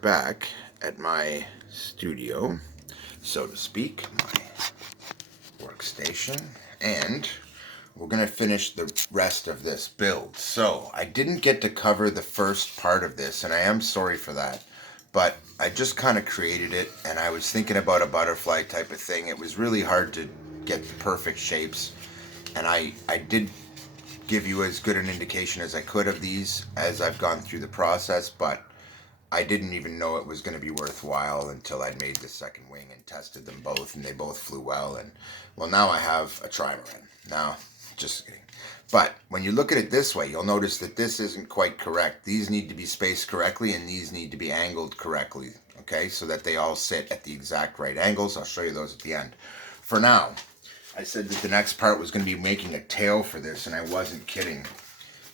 back at my studio, so to speak, my workstation, and we're going to finish the rest of this build. So I didn't get to cover the first part of this, and I am sorry for that, but I just kind of created it, and I was thinking about a butterfly type of thing. It was really hard to get the perfect shapes, and I did give you as good an indication as I could of these as I've gone through the process, but I didn't even know it was going to be worthwhile until I'd made the second wing and tested them both, and they both flew well. And well, now I have a trimaran. Now, just kidding. But when you look at it this way, you'll notice that this isn't quite correct. These need to be spaced correctly, and these need to be angled correctly, okay, so that they all sit at the exact right angles. I'll show you those at the end. For now, I said that the next part was going to be making a tail for this, and I wasn't kidding.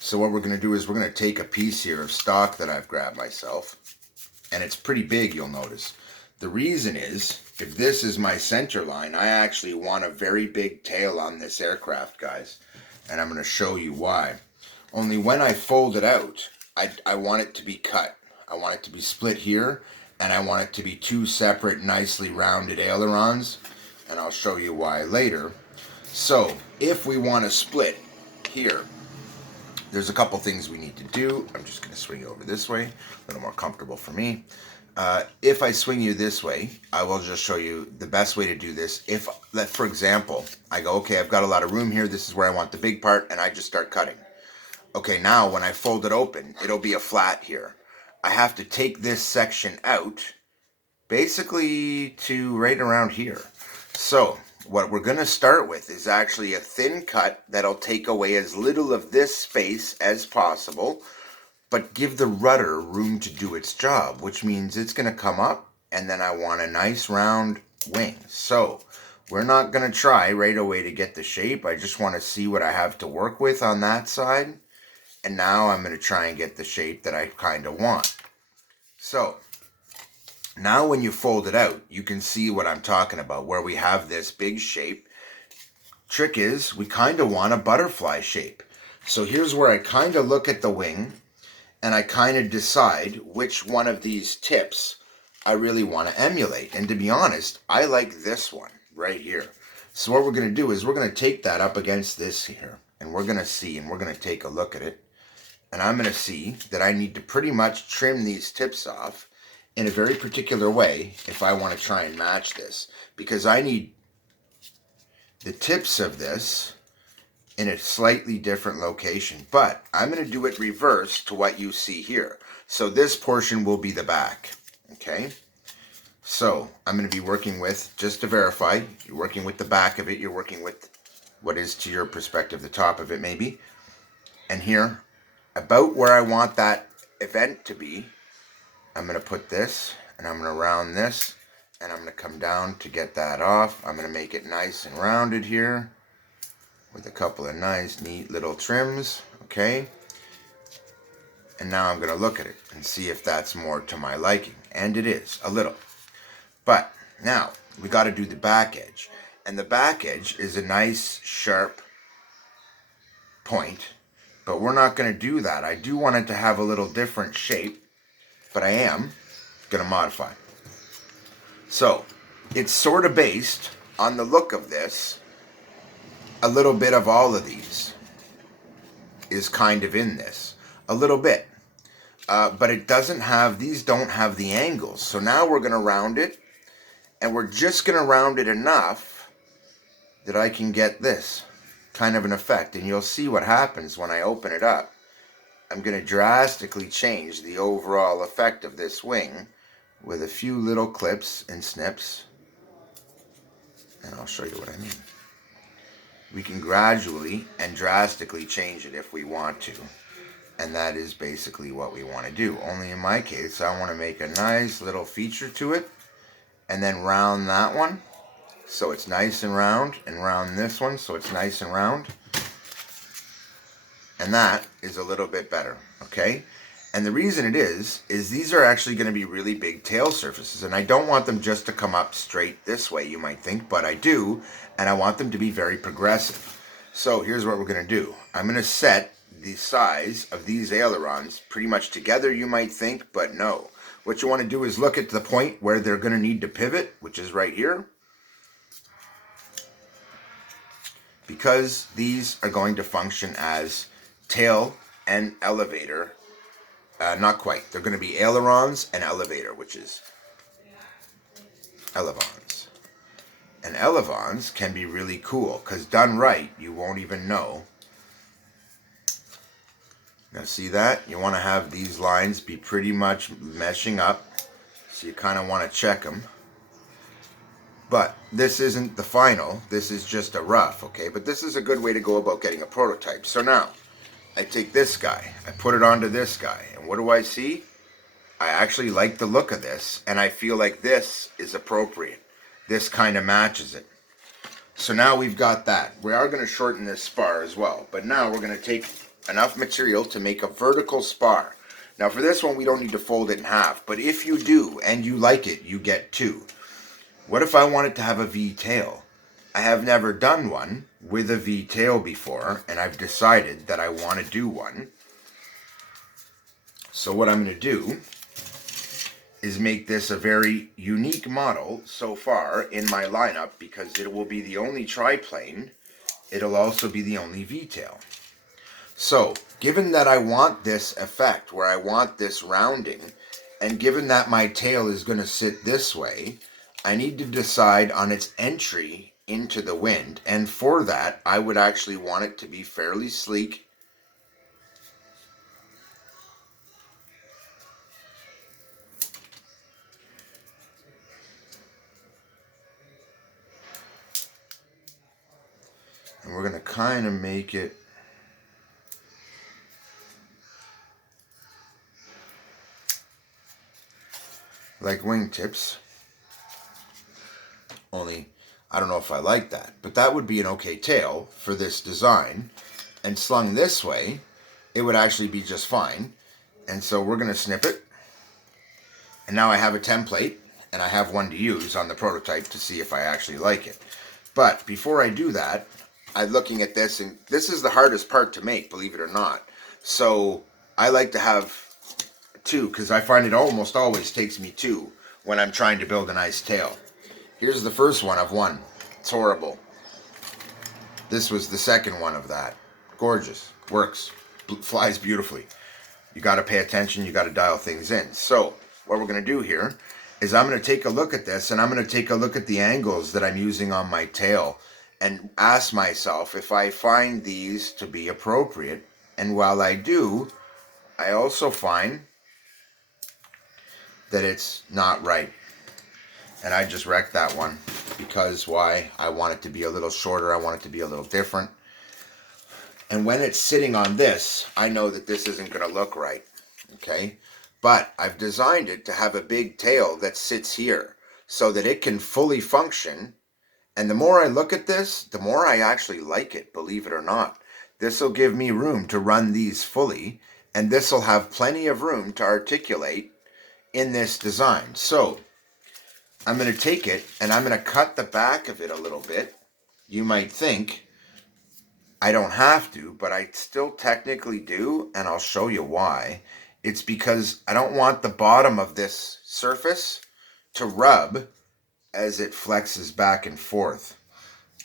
So what we're going to do is we're going to take a piece here of stock that I've grabbed myself, and it's pretty big, you'll notice. The reason is, if this is my center line, I actually want a very big tail on this aircraft, guys, and I'm going to show you why. Only when I fold it out, I want it to be cut. I want it to be split here, and I want it to be two separate, nicely rounded ailerons, and I'll show you why later. So, if we want to split here, there's a couple things we need to do. I'm just going to swing you over this way, a little more comfortable for me. If I swing you this way, I will just show you the best way to do this. If, for example, I go, okay, I've got a lot of room here, this is where I want the big part, and I just start cutting. Okay, now when I fold it open, it'll be a flat here. I have to take this section out, basically to right around here. So, what we're going to start with is actually a thin cut that'll take away as little of this space as possible, but give the rudder room to do its job, which means it's going to come up, and then I want a nice round wing. So, we're not going to try right away to get the shape. I just want to see what I have to work with on that side, and now I'm going to try and get the shape that I kind of want. So, now when you fold it out, you can see what I'm talking about, where we have this big shape. Trick is, we kind of want a butterfly shape. So here's where I kind of look at the wing, and I kind of decide which one of these tips I really want to emulate. And to be honest, I like this one right here. So what we're going to do is we're going to take that up against this here, and we're going to see, and we're going to take a look at it. And I'm going to see that I need to pretty much trim these tips off in a very particular way if I want to try and match this, because I need the tips of this in a slightly different location, but I'm going to do it reverse to what you see here. So this portion will be the back, okay? So I'm going to be working with, just to verify, you're working with the back of it, you're working with what is to your perspective the top of it maybe, and here, about where I want that event to be, I'm going to put this, and I'm going to round this, and I'm going to come down to get that off. I'm going to make it nice and rounded here with a couple of nice, neat little trims, okay? And now I'm going to look at it and see if that's more to my liking. And it is, a little. But now, we got to do the back edge. And the back edge is a nice, sharp point, but we're not going to do that. I do want it to have a little different shape, but I am going to modify. So, it's sort of based on the look of this. A little bit of all of these is kind of in this. A little bit. But it doesn't have, these don't have the angles. So now we're going to round it, and we're just going to round it enough that I can get this kind of an effect. And you'll see what happens when I open it up. I'm going to drastically change the overall effect of this wing with a few little clips and snips. And I'll show you what I mean. We can gradually and drastically change it if we want to. And that is basically what we want to do. Only in my case, I want to make a nice little feature to it and then round that one so it's nice and round this one so it's nice and round. And that is a little bit better, okay? And the reason it is these are actually going to be really big tail surfaces, and I don't want them just to come up straight this way, you might think, but I do, and I want them to be very progressive. So here's what we're going to do. I'm going to set the size of these ailerons pretty much together, you might think, but no. what you want to do is look at the point where they're going to need to pivot, which is right here. Because these are going to function as tail and elevator. Not quite. They're going to be ailerons and elevator, which is elevons. And elevons can be really cool because done right, you won't even know. Now see that? You want to have these lines be pretty much meshing up. So you kind of want to check them. But this isn't the final. This is just a rough, okay? But this is a good way to go about getting a prototype. So now, I take this guy. I put it onto this guy. And what do I see? I actually like the look of this. And I feel like this is appropriate. This kind of matches it. So now we've got that. We are going to shorten this spar as well. But now we're going to take enough material to make a vertical spar. Now for this one, we don't need to fold it in half. But if you do, and you like it, you get two. What if I wanted to have a V-tail? I have never done one with a V-tail before, and I've decided that I want to do one. So what I'm going to do is make this a very unique model so far in my lineup, because it will be the only triplane. It'll also be the only V-tail. So, given that I want this effect, where I want this rounding, and given that my tail is going to sit this way, I need to decide on its entry into the wind, and for that, I would actually want it to be fairly sleek. And we're going to kind of make it like wingtips. Only, I don't know if I like that. But that would be an okay tail for this design. And slung this way, it would actually be just fine. And so we're going to snip it. And now I have a template. And I have one to use on the prototype to see if I actually like it. But before I do that, I'm looking at this. And this is the hardest part to make, believe it or not. So I like to have two, because I find it almost always takes me two when I'm trying to build a nice tail. Here's the first one of one. It's horrible. This was the second one of that. Gorgeous. Works. Flies beautifully. You got to pay attention. You got to dial things in. So what we're going to do here is I'm going to take a look at this, and I'm going to take a look at the angles that I'm using on my tail and ask myself if I find these to be appropriate. And while I do, I also find that it's not right. And I just wrecked that one because why? I want it to be a little shorter. I want it to be a little different. And when it's sitting on this, I know that this isn't going to look right. Okay? But I've designed it to have a big tail that sits here so that it can fully function. And the more I look at this, the more I actually like it, believe it or not. This will give me room to run these fully. And this will have plenty of room to articulate in this design. So I'm going to take it and I'm going to cut the back of it a little bit. You might think I don't have to, but I still technically do, and I'll show you why. It's because I don't want the bottom of this surface to rub as it flexes back and forth.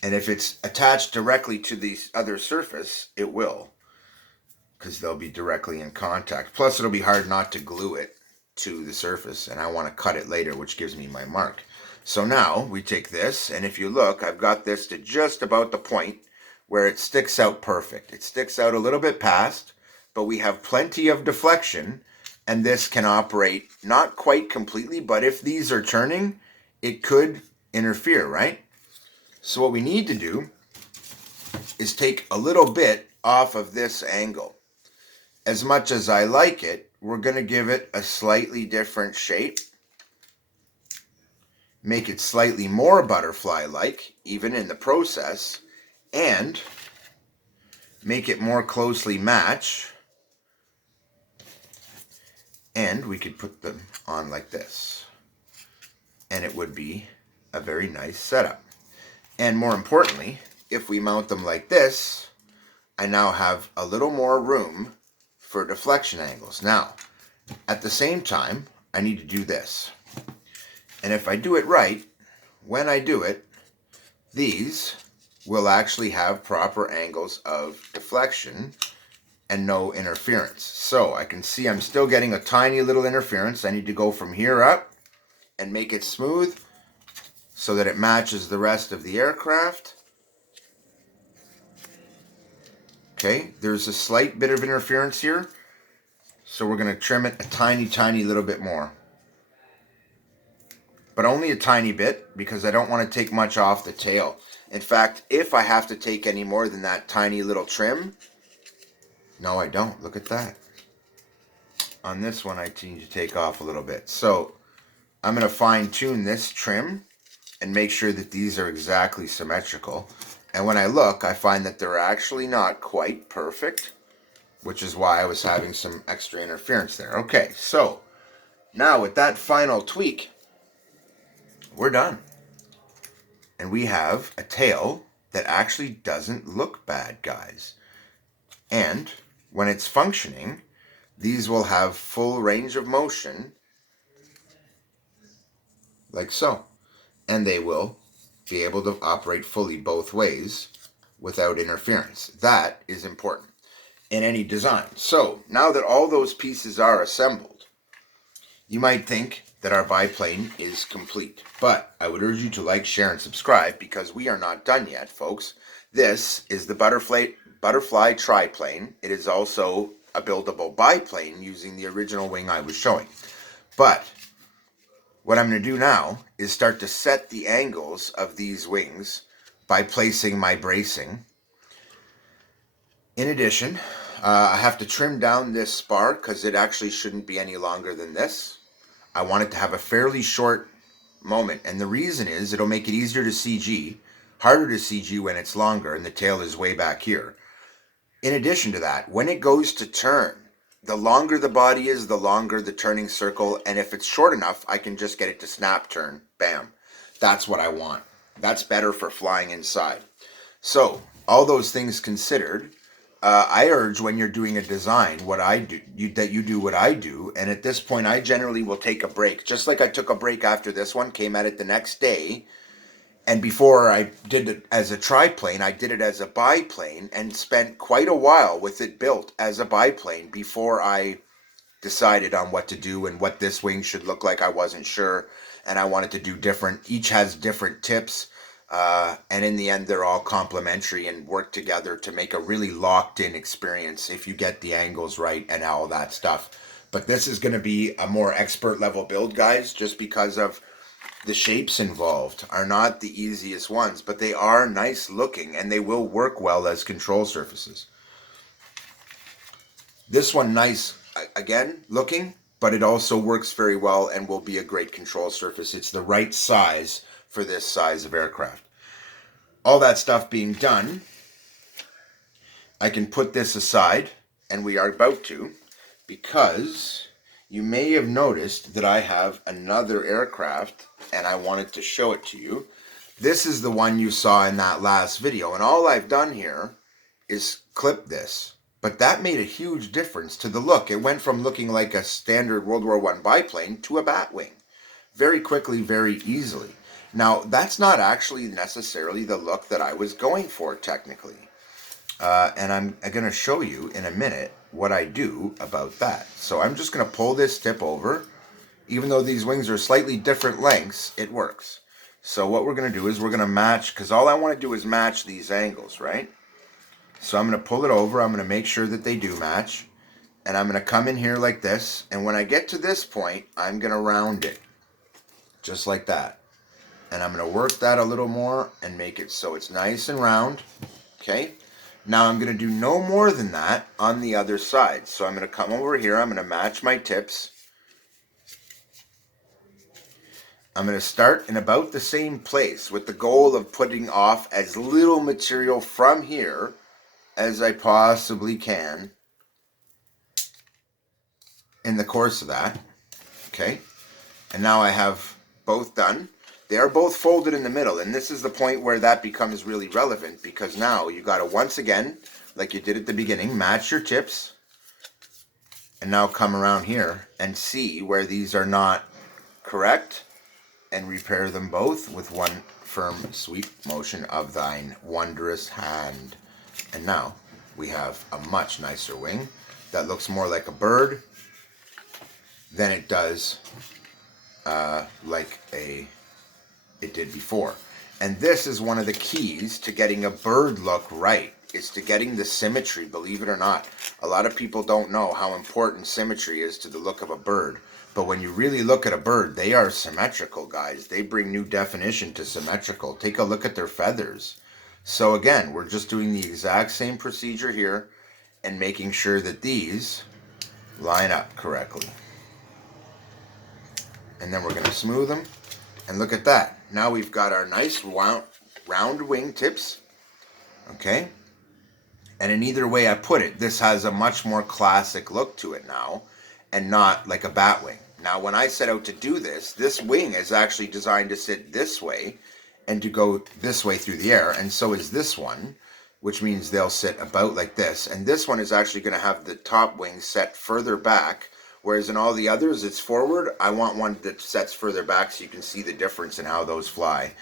And if it's attached directly to the other surface, it will, because they'll be directly in contact. Plus, it'll be hard not to glue it to the surface, and I want to cut it later, which gives me my mark. So now we take this, and if you look, I've got this to just about the point where it sticks out perfect. It sticks out a little bit past, but we have plenty of deflection, and this can operate not quite completely, but if these are turning, it could interfere, right? So what we need to do is take a little bit off of this angle. As much as I like it, we're going to give it a slightly different shape. Make it slightly more butterfly-like, even in the process, and make it more closely match. And we could put them on like this. And it would be a very nice setup. And more importantly, if we mount them like this, I now have a little more room for deflection angles. Now, at the same time, I need to do this. And if I do it right, when I do it, these will actually have proper angles of deflection and no interference. So I can see I'm still getting a tiny little interference. I need to go from here up and make it smooth so that it matches the rest of the aircraft. Okay, there's a slight bit of interference here, so we're going to trim it a tiny little bit more. But only a tiny bit, because I don't want to take much off the tail. In fact, if I have to take any more than that tiny little trim, no I don't, look at that. On this one I need to take off a little bit. So I'm going to fine tune this trim and make sure that these are exactly symmetrical. And when I look, I find that they're actually not quite perfect, which is why I was having some extra interference there. Okay, so now with that final tweak, we're done. And we have a tail that actually doesn't look bad, guys. And when it's functioning, these will have full range of motion, like so. And they will be able to operate fully both ways without interference. That is important in any design. So now that all those pieces are assembled, you might think that our biplane is complete. But I would urge you to like, share, and subscribe, because we are not done yet, folks. This is the butterfly triplane. It is also a buildable biplane using the original wing I was showing. But what I'm going to do now is start to set the angles of these wings by placing my bracing. In addition, I have to trim down this spar because it actually shouldn't be any longer than this. I want it to have a fairly short moment, and the reason is it'll make it easier to CG, harder to CG when it's longer and the tail is way back here. In addition to that, when it goes to turn, the longer the body is, the longer the turning circle, and if it's short enough, I can just get it to snap turn. Bam. That's what I want. That's better for flying inside. So, all those things considered, I urge when you're doing a design, what I do, that you do what I do, and at this point I generally will take a break. Just like I took a break after this one, came at it the next day, and before I did it as a triplane, I did it as a biplane and spent quite a while with it built as a biplane before I decided on what to do and what this wing should look like. I wasn't sure, and I wanted to do different. Each has different tips. And in the end, they're all complementary and work together to make a really locked-in experience if you get the angles right and all that stuff. But this is going to be a more expert-level build, guys, just because of the shapes involved are not the easiest ones, but they are nice-looking, and they will work well as control surfaces. This one, nice, again, looking, but it also works very well and will be a great control surface. It's the right size for this size of aircraft. All that stuff being done, I can put this aside, and we are about to, because you may have noticed that I have another aircraft, and I wanted to show it to you. This is the one you saw in that last video, and all I've done here is clip this. But that made a huge difference to the look. It went from looking like a standard World War I biplane to a batwing. Very quickly, very easily. Now, that's not actually necessarily the look that I was going for, technically. And I'm going to show you in a minute what I do about that. So I'm just going to pull this tip over. Even though these wings are slightly different lengths, it works. So what we're going to do is we're going to match, because all I want to do is match these angles, right? So I'm going to pull it over. I'm going to make sure that they do match. And I'm going to come in here like this. And when I get to this point, I'm going to round it. Just like that. And I'm going to work that a little more and make it so it's nice and round. Okay. Now I'm going to do no more than that on the other side. So I'm going to come over here. I'm going to match my tips. I'm going to start in about the same place with the goal of putting off as little material from here as I possibly can in the course of that. Okay. And now I have both done. They are both folded in the middle, and this is the point where that becomes really relevant, because now you got to, once again, like you did at the beginning, match your tips. and now come around here and see where these are not correct and repair them both with one firm sweep motion of thine wondrous hand. And now we have a much nicer wing that looks more like a bird than it does like it did before. And this is one of the keys to getting a bird look right. It's to getting the symmetry, believe it or not. A lot of people don't know how important symmetry is to the look of a bird. But when you really look at a bird, they are symmetrical, guys. They bring new definition to symmetrical. Take a look at their feathers. So again, we're just doing the exact same procedure here and making sure that these line up correctly. And then we're going to smooth them. And look at that. Now we've got our nice round wing tips. Okay? And in either way I put it, this has a much more classic look to it now, and not like a bat wing. Now when I set out to do this, this wing is actually designed to sit this way and to go this way through the air, and so is this one, which means they'll sit about like this. And this one is actually going to have the top wing set further back, whereas in all the others it's forward. I want one that sets further back so you can see the difference in how those fly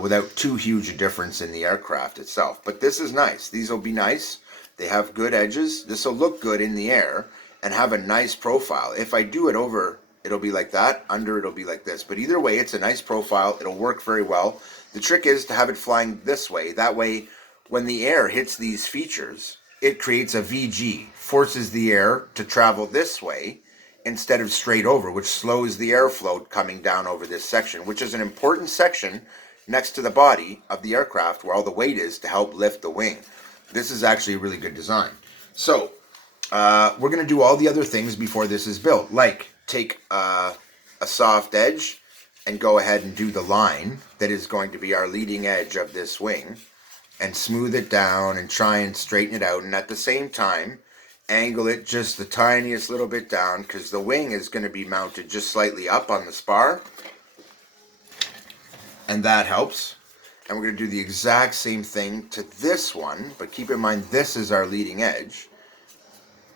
without too huge a difference in the aircraft itself. But this is nice. These will be nice. They have good edges. This will look good in the air and have a nice profile. If I do it over, it'll be like that. Under, it'll be like this. But either way, it's a nice profile. It'll work very well. The trick is to have it flying this way. That way, when the air hits these features, it creates a VG, forces the air to travel this way instead of straight over, which slows the airflow coming down over this section, which is an important section next to the body of the aircraft where all the weight is to help lift the wing. This is actually a really good design. So we're going to do all the other things before this is built, like take a soft edge and go ahead and do the line that is going to be our leading edge of this wing, and smooth it down and try and straighten it out, and at the same time angle it just the tiniest little bit down, because the wing is going to be mounted just slightly up on the spar, and that helps. And we're going to do the exact same thing to this one, but keep in mind this is our leading edge,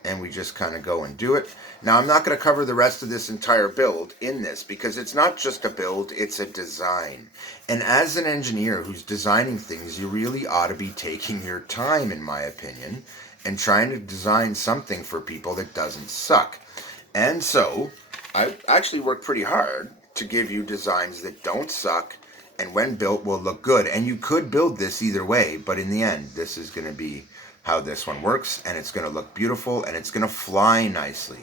and we just kind of go and do it. Now I'm not going to cover the rest of this entire build in this, because it's not just a build, it's a design. And as an engineer who's designing things, you really ought to be taking your time, in my opinion, and trying to design something for people that doesn't suck. And so I actually worked pretty hard to give you designs that don't suck and when built will look good. And you could build this either way, but in the end this is going to be how this one works, and it's going to look beautiful and it's going to fly nicely.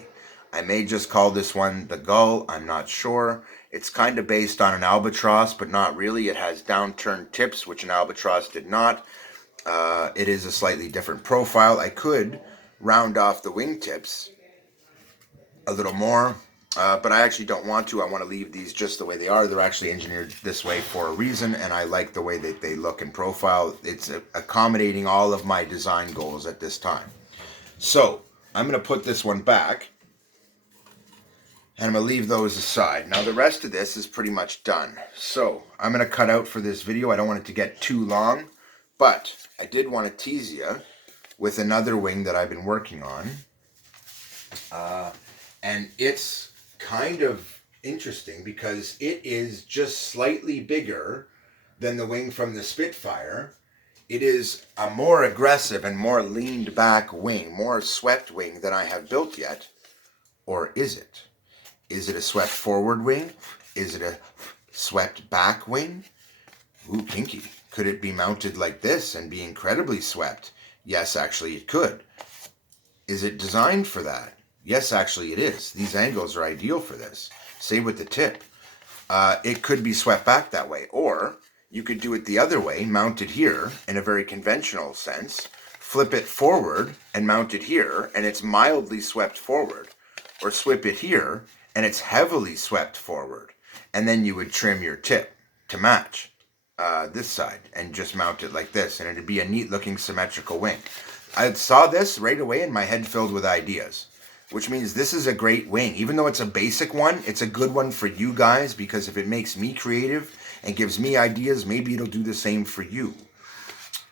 I may just call this one the Gull, I'm not sure. It's kind of based on an albatross, but not really. It has downturned tips, which an albatross did not. It is a slightly different profile. I could round off the wingtips a little more, but I actually don't want to. I want to leave these just the way they are. They're actually engineered this way for a reason, and I like the way that they look in profile. It's accommodating all of my design goals at this time. So I'm going to put this one back, and I'm going to leave those aside. Now the rest of this is pretty much done. So I'm going to cut out for this video. I don't want it to get too long, but I did want to tease you with another wing that I've been working on. And it's kind of interesting because it is just slightly bigger than the wing from the Spitfire. It is a more aggressive and more leaned back wing, more swept wing than I have built yet. Or is it? Is it a swept forward wing? Is it a swept back wing? Ooh, kinky. Could it be mounted like this and be incredibly swept? Yes, actually it could. Is it designed for that? Yes, actually it is. These angles are ideal for this. Same with the tip. It could be swept back that way. Or you could do it the other way, mount it here in a very conventional sense, flip it forward and mount it here, and it's mildly swept forward. Or swip it here, and it's heavily swept forward. And then you would trim your tip to match this side and just mount it like this, and it'd be a neat looking symmetrical wing. I saw this right away and my head filled with ideas, which means this is a great wing. Even though it's a basic one, it's a good one for you guys, because if it makes me creative and gives me ideas, maybe it'll do the same for you.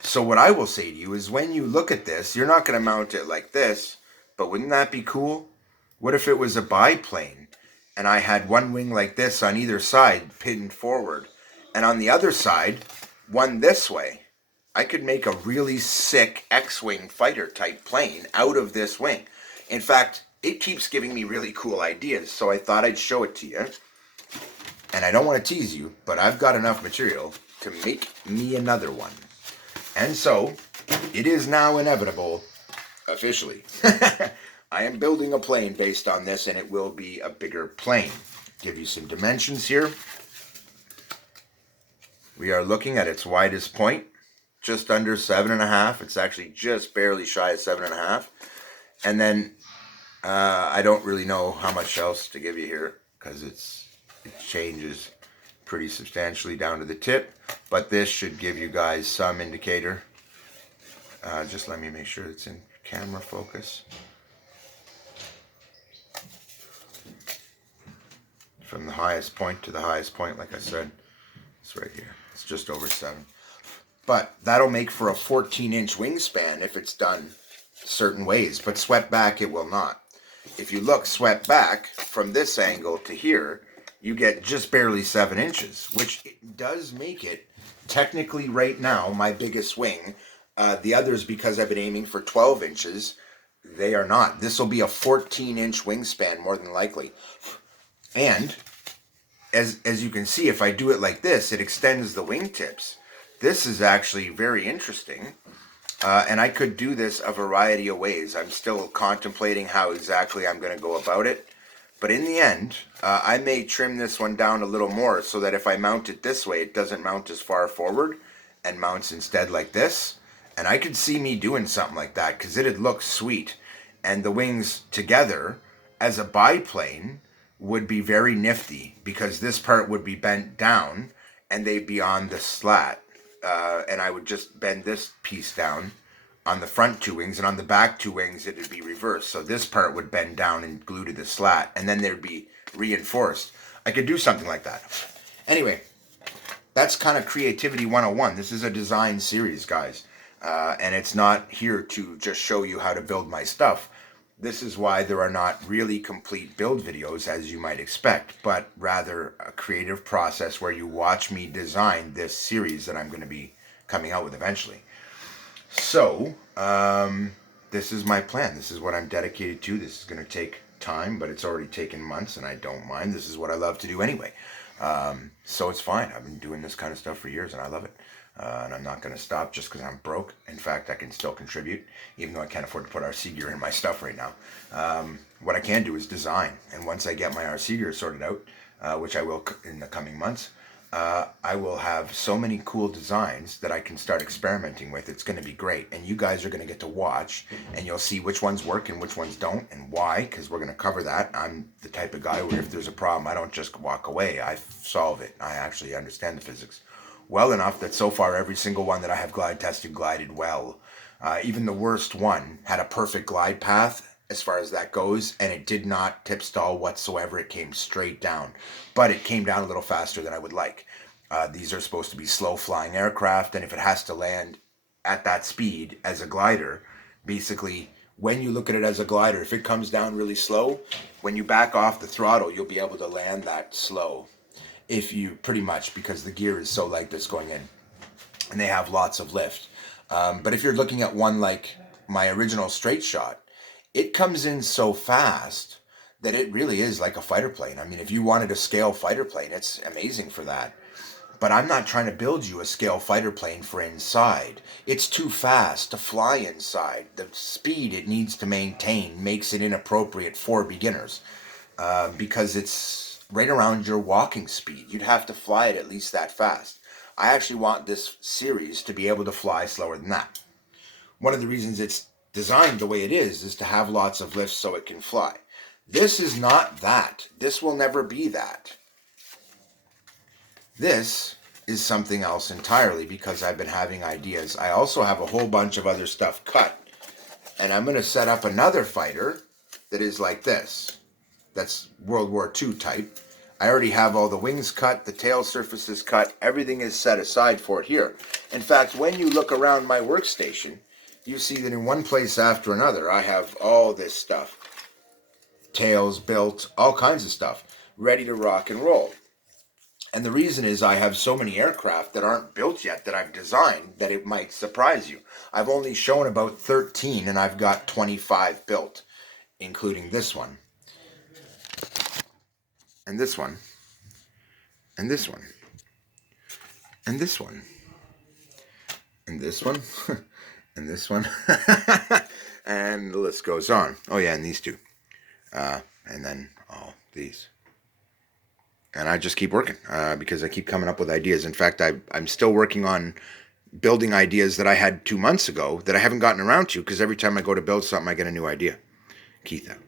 So what I will say to you is, when you look at this, you're not going to mount it like this, but wouldn't that be cool? What if it was a biplane and I had one wing like this on either side pinned forward, and on the other side, one this way? I could make a really sick X-Wing fighter type plane out of this wing. In fact, it keeps giving me really cool ideas, so I thought I'd show it to you. And I don't want to tease you, but I've got enough material to make me another one. And so, it is now inevitable, officially. I am building a plane based on this, and it will be a bigger plane. Give you some dimensions here. We are looking at its widest point, just under 7.5. It's actually just barely shy of 7.5. And then I don't really know how much else to give you here because it changes pretty substantially down to the tip. But this should give you guys some indicator. Just let me make sure it's in camera focus. From the highest point to the highest point, like I said, it's right here. It's just over 7. But that'll make for a 14-inch wingspan if it's done certain ways. But swept back, it will not. If you look swept back from this angle to here, you get just barely 7 inches, which does make it technically right now my biggest wing. The others, because I've been aiming for 12 inches, they are not. This will be a 14-inch wingspan more than likely. And as you can see, if I do it like this, it extends the wingtips. This is actually very interesting. And I could do this a variety of ways. I'm still contemplating how exactly I'm going to go about it. But in the end, I may trim this one down a little more so that if I mount it this way, it doesn't mount as far forward and mounts instead like this. And I could see me doing something like that because it'd look sweet. And the wings together as a biplane would be very nifty because this part would be bent down and they'd be on the slat. And I would just bend this piece down on the front 2 wings, and on the back 2 wings it would be reversed. So this part would bend down and glue to the slat, and then they'd be reinforced. I could do something like that. Anyway, that's kind of Creativity 101. This is a design series, guys. And it's not here to just show you how to build my stuff. This is why there are not really complete build videos as you might expect, but rather a creative process where you watch me design this series that I'm going to be coming out with eventually. So, this is my plan. This is what I'm dedicated to. This is going to take time, but it's already taken months, and I don't mind. This is what I love to do anyway. So it's fine. I've been doing this kind of stuff for years, and I love it. And I'm not going to stop just because I'm broke. In fact, I can still contribute, even though I can't afford to put RC gear in my stuff right now. What I can do is design. And once I get my RC gear sorted out, which I will in the coming months, I will have so many cool designs that I can start experimenting with. It's going to be great. And you guys are going to get to watch, and you'll see which ones work and which ones don't, and why, because we're going to cover that. I'm the type of guy where if there's a problem, I don't just walk away. I solve it. I actually understand the physics well enough that so far every single one that I have glide tested glided well. Even the worst one had a perfect glide path as far as that goes, and it did not tip stall whatsoever. It came straight down, but it came down a little faster than I would like. These are supposed to be slow flying aircraft, and if it has to land at that speed as a glider, basically when you look at it as a glider, if it comes down really slow, when you back off the throttle, you'll be able to land that slow. If you pretty much, because the gear is so light that's going in, and they have lots of lift. But if you're looking at one like my original straight shot, it comes in so fast that it really is like a fighter plane. I mean, if you wanted a scale fighter plane, it's amazing for that. But I'm not trying to build you a scale fighter plane for inside. It's too fast to fly inside. The speed it needs to maintain makes it inappropriate for beginners because it's right around your walking speed. You'd have to fly it at least that fast. I actually want this series to be able to fly slower than that. One of the reasons it's designed the way it is to have lots of lift so it can fly. This is not that. This will never be that. This is something else entirely because I've been having ideas. I also have a whole bunch of other stuff cut. And I'm going to set up another fighter that is like this. That's World War II type. I already have all the wings cut, the tail surface is cut, everything is set aside for it here. In fact, when you look around my workstation, you see that in one place after another, I have all this stuff tails built, all kinds of stuff, ready to rock and roll. And the reason is I have so many aircraft that aren't built yet that I've designed that it might surprise you. I've only shown about 13 and I've got 25 built, including this one. And this one. And this one. And this one. And this one. And this one. And the list goes on. Oh yeah, and these two. And then all these. And I just keep working because I keep coming up with ideas. In fact, I'm still working on building ideas that I had 2 months ago that I haven't gotten around to because every time I go to build something, I get a new idea. Keith out.